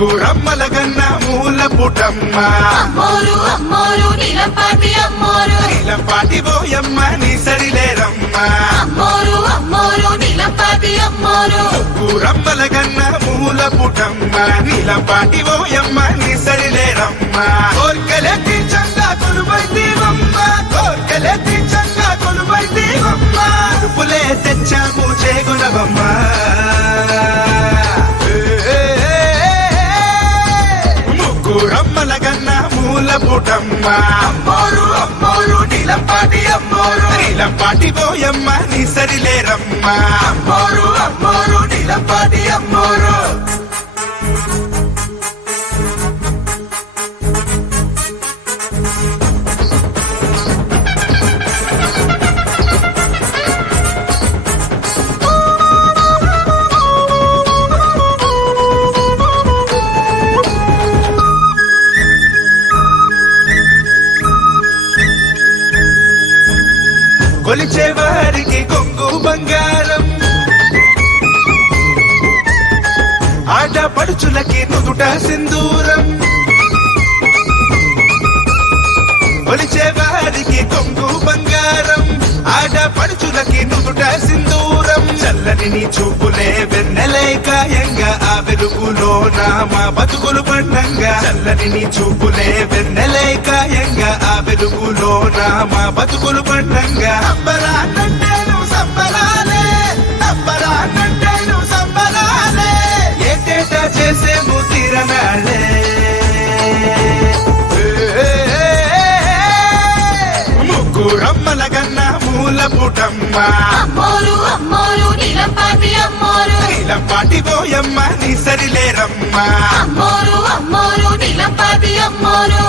ముగ్గురమ్మల గన్న మూల పుటమ్మ అమ్మోరు అమ్మోరు నీలంపాటి అమ్మోరు నీలంపాటి పోయమ్మ నీ సరిలేరమ్మ అమ్మోరు అమ్మోరు నీలంపాటి అమ్మోరు ముగ్గురమ్మల గన్న మూల పుటమ్మ నీలంపాటి పోయమ్మ నీ సరిలేరమ్మ కోర్కెలెత్తి చంగా కొలువైతీవమ్మ కోర్కెలెత్తి చంగా కొలువైతీవమ్మ పులే తెచ్చాము చేగుణవమ్మ ముగ్గురమ్మల గన్న మూల పుటమ్మ అమ్మోరు అమ్మోరు నీలంపాటి అమ్మోరు నీలంపాటి పోయమ్మ నీ సరిలేరమ్మ అమ్మోరు అమ్మోరు నీలంపాటి అమ్మోరు కొలిచే వారికి కొంగు బంగారం ఆడపడుచులకి నుదుట సింధూరం కొలిచే వారికి కొంగు బంగారం ఆడపడుచులకి నుదుట సింధూరం చల్లని నీ చూపులే వెన్నెలే కాయంగా ఆ వెలుగులోన మా బతుకులు పండంగా చల్లని నీ చూపులే వెన్నెలే కాయంగా ఆ వెలుగులోన మా బతుకులు పండంగా సంబరాన్నంటేను సంబరాలే సంబరాన్నంటేను సంబరాలే ఏటేటా చేసేము తీరనాలే ముగ్గురమ్మల గన్న మూల పుటమ్మ అమ్మోరు అమ్మోరు నీలంపాటి అమ్మోరు నీలంపాటి పోయమ్మ నీ సరిలేరమ్మ అమ్మోరు అమ్మోరు నీలంపాటి అమ్మోరు